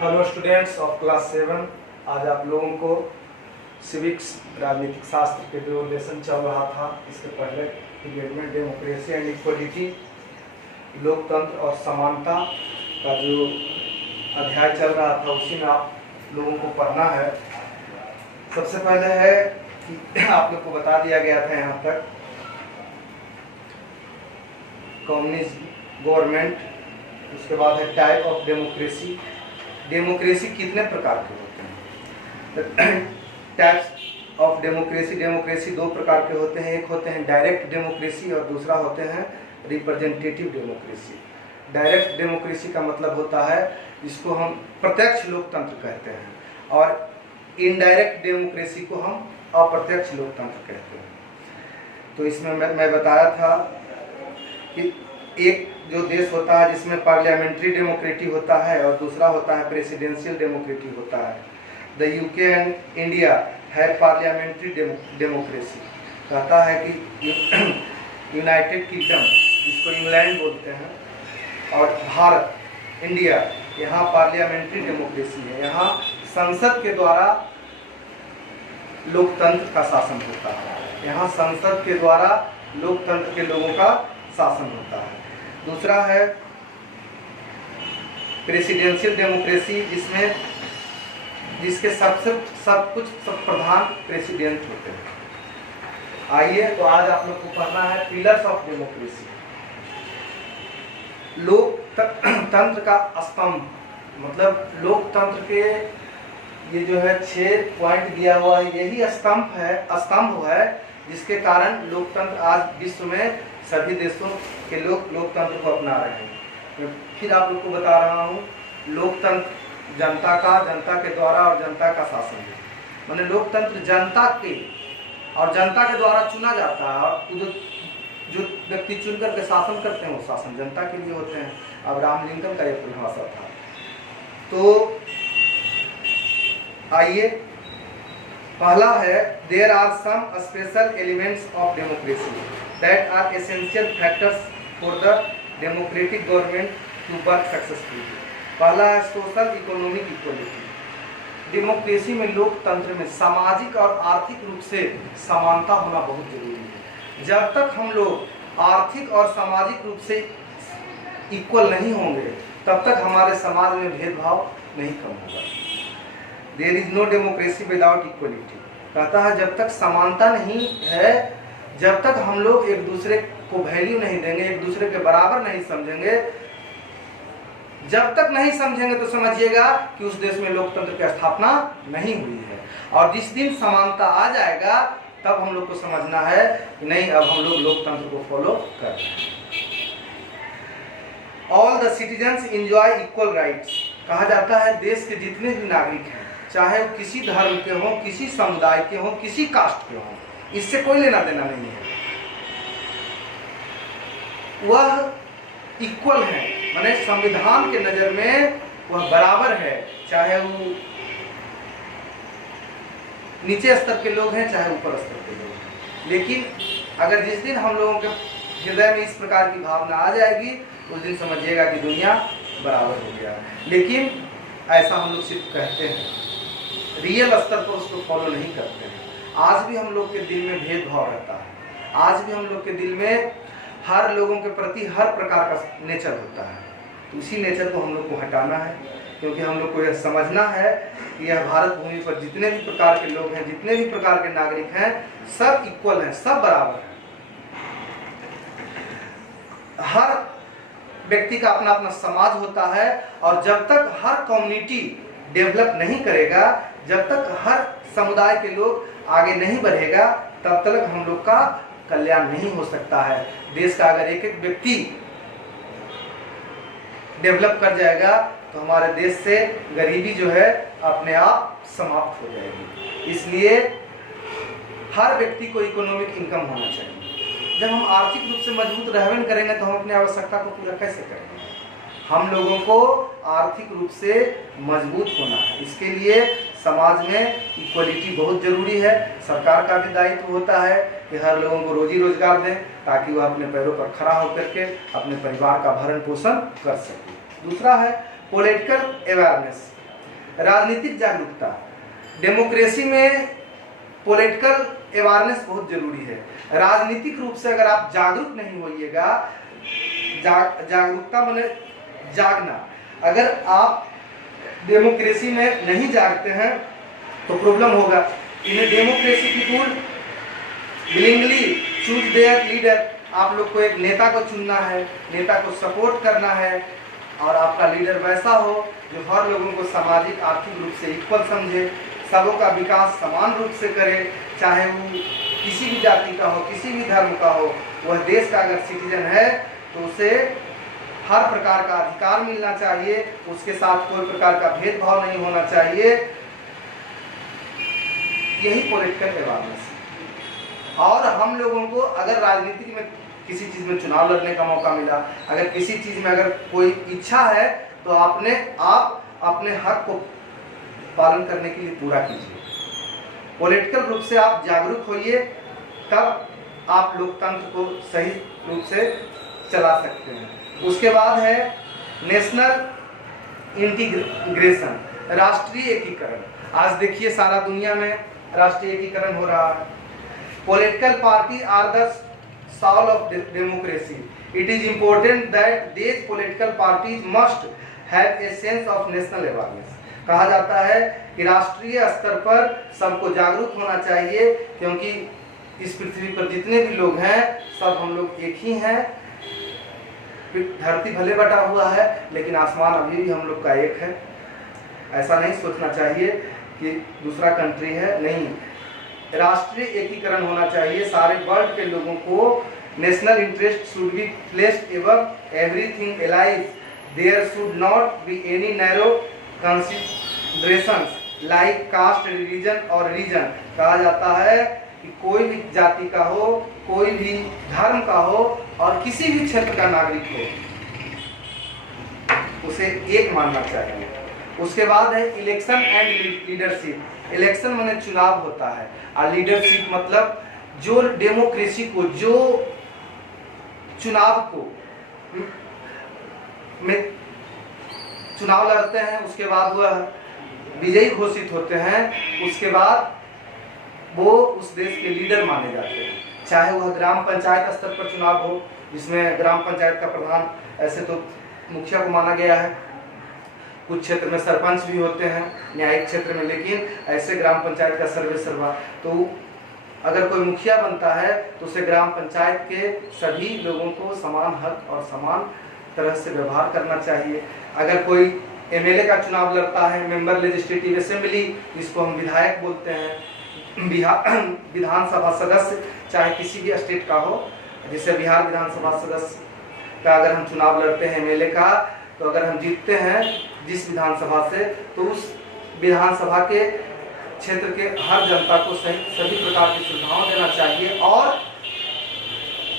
Hello students of class 7। आज आप लोगों को सिविक्स राजनीतिक शास्त्र के जो लेसन चल रहा था, इसके पहले पीरियड में डेमोक्रेसी एंड इक्वलिटी, लोकतंत्र और समानता का जो अध्याय चल रहा था, उसी में आप लोगों को पढ़ना है। सबसे पहले है कि आप लोग को बता दिया गया था यहाँ तक कम्युनिस्ट गवर्नमेंट, उसके बाद है टाइप ऑफ डेमोक्रेसी। डेमोक्रेसी कितने प्रकार के होते हैं? टाइप्स ऑफ डेमोक्रेसी, डेमोक्रेसी दो प्रकार के होते हैं। एक होते हैं डायरेक्ट डेमोक्रेसी और दूसरा होते हैं रिप्रेजेंटेटिव डेमोक्रेसी। डायरेक्ट डेमोक्रेसी का मतलब होता है जिसको हम प्रत्यक्ष लोकतंत्र कहते हैं, और इनडायरेक्ट डेमोक्रेसी को हम अप्रत्यक्ष लोकतंत्र कहते हैं। तो इसमें मैं बताया था कि एक जो देश होता है जिसमें पार्लियामेंट्री डेमोक्रेसी होता है और दूसरा होता है प्रेसिडेंशियल डेमोक्रेसी होता है। द यूके एंड इंडिया है पार्लियामेंट्री डेमोक्रेसी। कहता है कि यूनाइटेड किंगडम, जिसको इंग्लैंड बोलते हैं, और भारत इंडिया, यहाँ पार्लियामेंट्री डेमोक्रेसी है। यहाँ संसद के द्वारा लोकतंत्र का शासन होता है। यहाँ संसद के द्वारा लोकतंत्र के लोगों का शासन होता है। दूसरा है प्रेसिडेंशियल डेमोक्रेसी, जिसके सब कुछ प्रधान प्रेसिडेंट होते हैं। आइए, तो आज आप लोग को पढ़ना है पिलर्स ऑफ डेमोक्रेसी। लोकतंत्र का स्तंभ, मतलब लोकतंत्र के ये जो है 6 पॉइंट दिया हुआ है, यही स्तंभ है जिसके कारण लोकतंत्र आज विश्व में सभी देशों के लोग लोकतंत्र को अपना रहे हैं। फिर आप लोग को बता रहा हूँ, लोकतंत्र जनता के द्वारा और जनता का शासन है। माने लोकतंत्र जनता के द्वारा चुना जाता है, और जो व्यक्ति चुन करके शासन करते हैं वो शासन जनता के लिए होते हैं। अब्राहम लिंकन का यह परिभाषा था। तो आइए, पहला है there are some special elements of democracy that are essential factors for the democratic government to work successfully। पहला है सोशल इकोनॉमिक इक्वलिटी। डेमोक्रेसी में, लोकतंत्र में सामाजिक और आर्थिक रूप से समानता होना बहुत जरूरी है। जब तक हम लोग आर्थिक और सामाजिक रूप से इक्वल नहीं होंगे, तब तक हमारे समाज में भेदभाव नहीं कम होगा। There is no democracy without equality. कहता है जब तक समानता नहीं है, जब तक हम लोग एक दूसरे को वैल्यू नहीं देंगे, एक दूसरे के बराबर नहीं समझेंगे, जब तक नहीं समझेंगे तो समझिएगा कि उस देश में लोकतंत्र की स्थापना नहीं हुई है। और जिस दिन समानता आ जाएगा, तब हम लोग को समझना है कि नहीं, अब हम लोग लोकतंत्र को फॉलो कर रहे हैं। All the citizens enjoy equal rights. कहा जाता है देश के जितने भी नागरिक हैं, चाहे वो किसी धर्म के हों, किसी समुदाय के हों, किसी कास्ट के हों, इससे कोई लेना देना नहीं है, वह इक्वल है। माने संविधान के नजर में वह बराबर है, चाहे वो नीचे स्तर के लोग हैं, चाहे ऊपर स्तर के लोग हैं। लेकिन अगर जिस दिन हम लोगों के हृदय में इस प्रकार की भावना आ जाएगी, उस दिन समझिएगा कि दुनिया बराबर हो गया। लेकिन ऐसा हम लोग सिर्फ कहते हैं, रियल स्तर पर उसको फॉलो नहीं करते हैं। आज भी हम लोग के दिल में भेदभाव रहता है। आज भी हम लोग के दिल में हर लोगों के प्रति हर प्रकार का नेचर होता है। तो उसी नेचर को हम लोग को हटाना है, क्योंकि हम लोग को यह समझना है कि यह भारत भूमि पर जितने भी प्रकार के लोग हैं, जितने भी प्रकार के नागरिक हैं, सब इक्वल हैं, सब बराबर हैं। हर व्यक्ति का अपना अपना समाज होता है, और जब तक हर कम्युनिटी डेवलप नहीं करेगा, जब तक हर समुदाय के लोग आगे नहीं बढ़ेगा, तब तक हम लोग का कल्याण नहीं हो सकता है। देश का अगर एक एक व्यक्ति डेवलप कर जाएगा, तो हमारे देश से गरीबी जो है अपने आप समाप्त हो जाएगी। इसलिए हर व्यक्ति को इकोनॉमिक इनकम होना चाहिए। जब हम आर्थिक रूप से मजबूत रहन करेंगे, तो हम अपनी आवश्यकता को पूरा कैसे करेंगे? हम लोगों को आर्थिक रूप से मजबूत होना है। इसके लिए समाज में इक्वलिटी बहुत जरूरी है। सरकार का भी दायित्व होता है कि हर लोगों को रोजी रोजगार दें, ताकि वह अपने पैरों पर खड़ा होकर के अपने परिवार का भरण पोषण कर सके। दूसरा है पॉलिटिकल अवेयरनेस। राजनीतिक जागरूकता, डेमोक्रेसी में पॉलिटिकल अवेयरनेस बहुत जरूरी है। राजनीतिक रूप से अगर आप जागरूक नहीं होइएगा, जागरूकता माने जागना, अगर आप डेमोक्रेसी में नहीं जागते हैं तो प्रॉब्लम होगा। In democracy people willingly choose there leader, आप लोग को एक नेता को चुनना है, नेता को सपोर्ट करना है, और आपका लीडर वैसा हो जो हर लोगों को सामाजिक आर्थिक रूप से इक्वल समझे, सबों का विकास समान रूप से करे, चाहे वो किसी भी जाति का हो, किसी भी धर्म का हो। वह देश का अगर सिटीजन है तो उसे हर प्रकार का अधिकार मिलना चाहिए, उसके साथ कोई प्रकार का भेदभाव नहीं होना चाहिए। यही पॉलिटिकल अवेयरनेस है। और हम लोगों को अगर राजनीति में किसी चीज़ में चुनाव लड़ने का मौका मिला, अगर किसी चीज़ में अगर कोई इच्छा है तो आप अपने हक को पालन करने के लिए पूरा कीजिए। पॉलिटिकल रूप से आप जागरूक होइए, तब आप लोकतंत्र को सही रूप से चला सकते हैं। उसके बाद है नेशनल इंटीग्रेशन, राष्ट्रीय एकीकरण। आज देखिए सारा दुनिया में राष्ट्रीय एकीकरण हो रहा है। Political party are the soul of democracy. It is important that these political parties must have a sense of national awareness. कहा जाता है कि राष्ट्रीय स्तर पर सबको जागरूक होना चाहिए, क्योंकि इस पृथ्वी पर जितने भी लोग हैं सब हम लोग एक ही हैं। धरती भले बटा हुआ है लेकिन आसमान अभी भी हम लोग का एक है। ऐसा नहीं सोचना चाहिए कि दूसरा कंट्री है, नहीं, राष्ट्रीय एकीकरण होना चाहिए। सारे वर्ल्ड के लोगों को national interest should be placed above everything else. There should not be any narrow considerations like caste, religion और रीजन। कहा जाता है कि कोई भी जाति का हो, कोई भी धर्म का हो और किसी भी क्षेत्र का नागरिक हो, उसे एक मानना चाहिए। उसके बाद है इलेक्शन एंड लीडरशिप। इलेक्शन माने चुनाव होता है, और लीडरशिप मतलब जो डेमोक्रेसी को, जो चुनाव को में चुनाव लड़ते हैं, उसके बाद वह विजयी घोषित होते हैं, उसके बाद वो उस देश के लीडर माने जाते हैं। चाहे वह ग्राम पंचायत स्तर पर चुनाव हो, जिसमें ग्राम पंचायत का प्रधान ऐसे तो मुखिया को माना गया है, कुछ क्षेत्र में सरपंच भी होते हैं न्यायिक क्षेत्र में, लेकिन ऐसे ग्राम पंचायत का सर्वे सर्वा। तो अगर कोई मुखिया बनता है तो उसे ग्राम पंचायत के सभी लोगों को समान हक और समान तरह से व्यवहार करना चाहिए। अगर कोई एमएलए का चुनाव लड़ता है, मेंबर लेजिस्लेटिव असेंबली, जिसको हम विधायक बोलते हैं, विधानसभा सदस्य, चाहे किसी भी स्टेट का हो, जैसे बिहार विधानसभा सदस्य का अगर हम चुनाव लड़ते हैं एमएलए का, तो अगर हम जीतते हैं जिस विधानसभा से, तो उस विधानसभा के क्षेत्र के हर जनता को सभी प्रकार की सुविधाएं देना चाहिए, और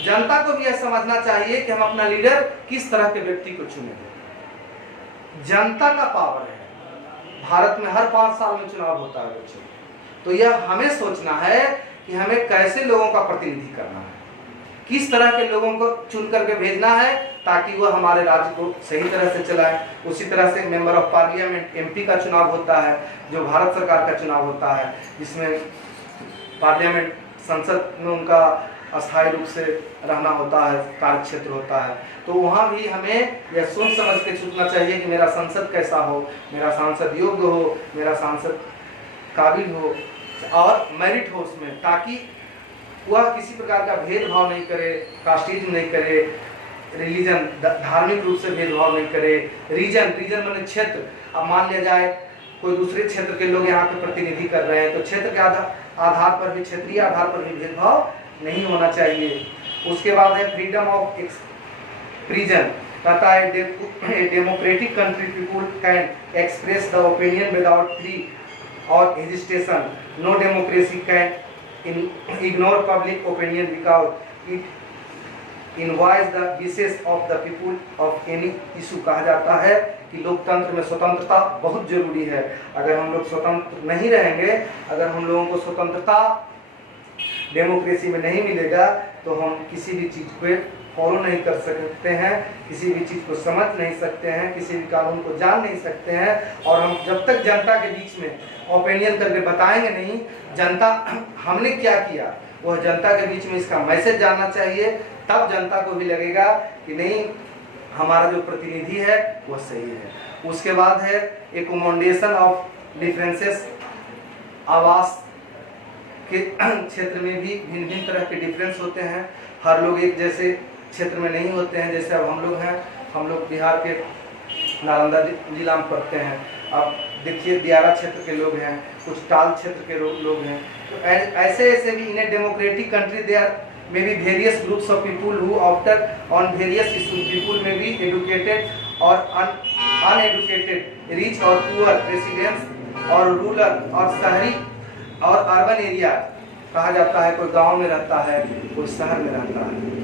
जनता को भी यह समझना चाहिए कि हम अपना लीडर किस तरह के व्यक्ति को चुनेंगे। जनता का पावर है। भारत में हर 5 साल में चुनाव होता है बच्चों, तो यह हमें सोचना है कि हमें कैसे लोगों का प्रतिनिधि करना है, किस तरह के लोगों को चुन करके भेजना है ताकि वह हमारे राज्य को सही तरह से चलाए। उसी तरह से मेंबर ऑफ पार्लियामेंट एमपी का चुनाव होता है, जो भारत सरकार का चुनाव होता है, जिसमें पार्लियामेंट संसद में उनका अस्थायी रूप से रहना होता है, कार्य क्षेत्र होता है। तो वहाँ भी हमें यह सोच समझ के चुनना चाहिए कि मेरा सांसद कैसा हो, मेरा सांसद योग्य हो, मेरा सांसद काबिल हो और मेरिट हो उसमें, ताकि वह किसी प्रकार का भेदभाव नहीं करे, कास्टिज्म नहीं करे, रिलीजन धार्मिक रूप से भेदभाव नहीं करे, रीजन माने क्षेत्र। अब मान लिया जाए कोई दूसरे क्षेत्र के लोग यहाँ पे प्रतिनिधि कर रहे हैं, तो क्षेत्र के आधार पर भी, क्षेत्रीय आधार पर भी भेदभाव नहीं होना चाहिए। उसके बाद है फ्रीडम ऑफ एक्सप्रेशन। कहता है democratic country people can express the opinion without free और hesitation. No democracy can ignore public opinion because it invites the wishes of the people of any issue। कहा जाता है कि लोकतंत्र में स्वतंत्रता बहुत जरूरी है। अगर हम लोग स्वतंत्र नहीं रहेंगे, अगर हम लोगों को स्वतंत्रता डेमोक्रेसी में नहीं मिलेगा, तो हम किसी भी चीज़ पे फॉलो नहीं कर सकते हैं, किसी भी चीज़ को समझ नहीं सकते हैं, किसी भी कानून को जान नहीं सकते हैं। और हम जब तक जनता के बीच में ओपिनियन करके बताएंगे नहीं जनता हमने क्या किया, वह जनता के बीच में इसका मैसेज जाना चाहिए, तब जनता को भी लगेगा कि नहीं हमारा जो प्रतिनिधि है वह सही है। उसके बाद है एकोमोडेशन ऑफ डिफरेंसेस। आवास के क्षेत्र में भी भिन्न भिन्न तरह के डिफरेंस होते हैं, हर लोग एक जैसे क्षेत्र में नहीं होते हैं। जैसे अब हम लोग हैं, हम लोग बिहार के नालंदा जिला में पढ़ते हैं, अब देखिए दियारा क्षेत्र के लोग हैं, कुछ टाल क्षेत्र के लोग हैं। तो ऐसे ऐसे भी in a democratic country they are may be various groups of people who opted on various issues. People may be educated और अनएडुकेटेड, रिच और पुअर, रेसिडेंट्स और रूरल और शहरी और अर्बन एरिया कहा जाता है। कोई गांव में रहता है, कोई शहर में रहता है।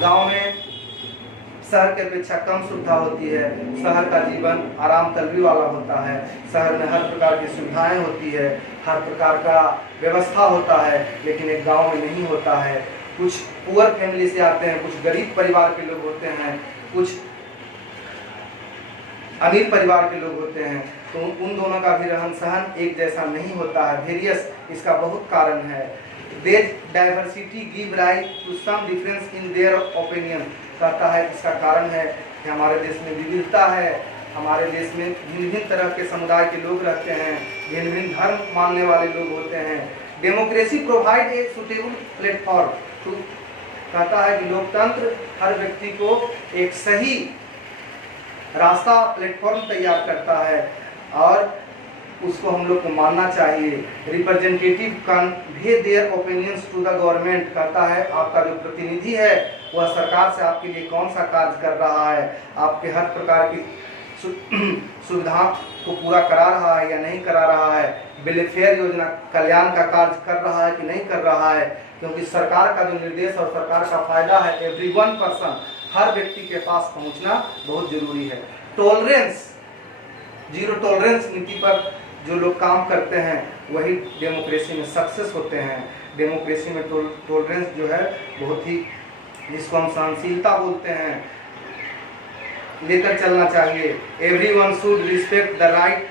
गांव में शहर की अपेक्षा कम सुविधा होती है, शहर का जीवन आराम तलबी वाला होता है, शहर में हर प्रकार की सुविधाएं होती है, हर प्रकार का व्यवस्था होता है, लेकिन एक गांव में नहीं होता है। कुछ पुअर फैमिली से आते हैं, कुछ गरीब परिवार के लोग होते हैं, कुछ अमीर परिवार के लोग होते हैं, तो उन दोनों का भी रहन सहन एक जैसा नहीं होता है। वेरियस इसका बहुत कारण है। Their diversity give rise to some difference in their opinion. कहता है इसका कारण है कि हमारे देश में विविधता है, हमारे देश में भिन्न भिन्न तरह के समुदाय के लोग रहते हैं, भिन्न भिन्न धर्म मानने वाले लोग होते हैं। Democracy provide a suitable platform to. कहता है कि लोकतंत्र हर व्यक्ति को एक सही रास्ता प्लेटफॉर्म तैयार करता है और उसको हम लोग को मानना चाहिए। Representative convey their opinions to the government. कहता है आपका जो प्रतिनिधि है वह सरकार से आपके लिए कौन सा कार्य कर रहा है, आपके हर प्रकार की सुविधा को पूरा करा रहा है या नहीं करा रहा है, वेलफेयर योजना कल्याण का कार्य कर रहा है कि नहीं कर रहा है। क्योंकि सरकार का जो निर्देश और सरकार का फायदा है एवरी वन पर्सन, हर व्यक्ति के पास पहुंचना बहुत जरूरी है। टॉलरेंस, जीरो टॉलरेंस नीति पर जो लोग काम करते हैं वही डेमोक्रेसी में सक्सेस होते हैं। डेमोक्रेसी में टॉलरेंस जो है बहुत ही, जिसको हम सहनशीलता बोलते हैं, लेकर चलना चाहिए। Everyone should respect the right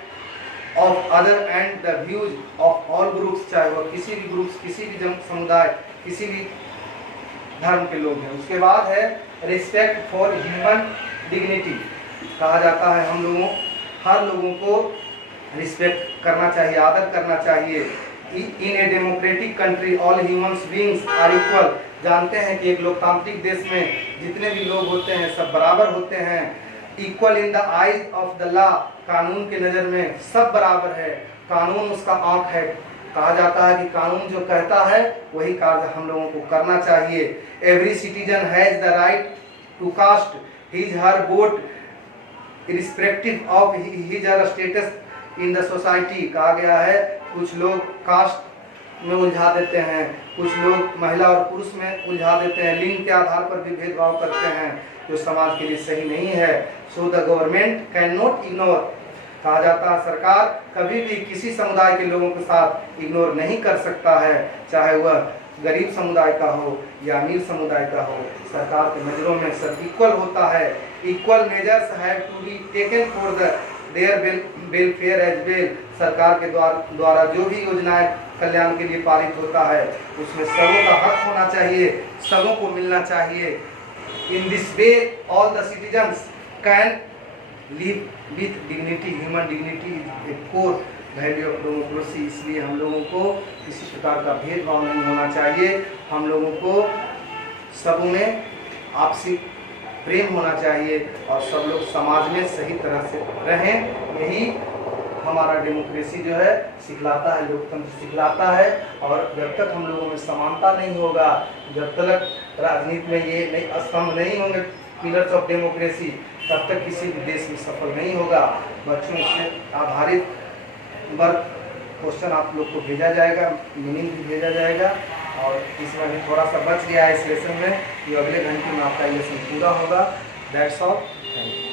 of other and the views of all groups, चाहे वह किसी भी ग्रुप्स, किसी भी समुदाय, किसी भी धर्म के लोग हैं। उसके बाद है रिस्पेक्ट फॉर ह्यूमन डिग्निटी। कहा जाता है हम लोगों हर लोगों को रिस्पेक्ट करना चाहिए, आदर करना चाहिए। In a democratic country all humans beings are equal. जानते हैं कि एक लोकतांत्रिक देश में जितने भी लोग होते हैं सब बराबर होते हैं। Equal in the eyes of the law. कानून के नज़र में सब बराबर है, कानून उसका आँख है। कहा जाता है कि कानून जो कहता है वही कार्य हम लोगों को करना चाहिए। Every citizen has the right to cast his her vote irrespective of his her status in the society. कहा गया है कुछ लोग कास्ट में उलझा देते हैं, कुछ लोग महिला और पुरुष में उलझा देते हैं, लिंग के आधार पर भी भेदभाव करते हैं, जो समाज के लिए सही नहीं है। So the government can not ignore. कहा जाता है सरकार कभी भी किसी समुदाय के लोगों के साथ इग्नोर नहीं कर सकता है, चाहे वह गरीब समुदाय का हो या अमीर समुदाय का हो। सरकार के नज़रों में सब इक्वल होता है। Equal measures have to be taken for the their welfare as well. सरकार के द्वारा जो भी योजनाएं कल्याण के लिए पारित होता है उसमें सबों का हक होना चाहिए, सबों को मिलना चाहिए। In this way all the citizens can live with dignity. Human dignity is a core value of democracy. इसलिए हम लोगों को किसी प्रकार का भेदभाव नहीं होना चाहिए, हम लोगों को सबों में आपसी प्रेम होना चाहिए और सब लोग समाज में सही तरह से रहें। यही हमारा डेमोक्रेसी जो है सिखलाता है, लोकतंत्र सिखलाता है। और जब तक हम लोगों में समानता नहीं होगा, जब तक राजनीति में ये नहीं स्तंभ नहीं होंगे पिलर्स ऑफ डेमोक्रेसी, तब तक किसी भी देश में सफल नहीं होगा। बच्चों से आधारित वर्क क्वेश्चन आप लोग को भेजा जाएगा, मीनिंग भी भेजा जाएगा। और इसमें भी थोड़ा सा बच गया है इस लेसन में, ये अगले घंटे में आपका लेसन पूरा होगा। That's all, thank you.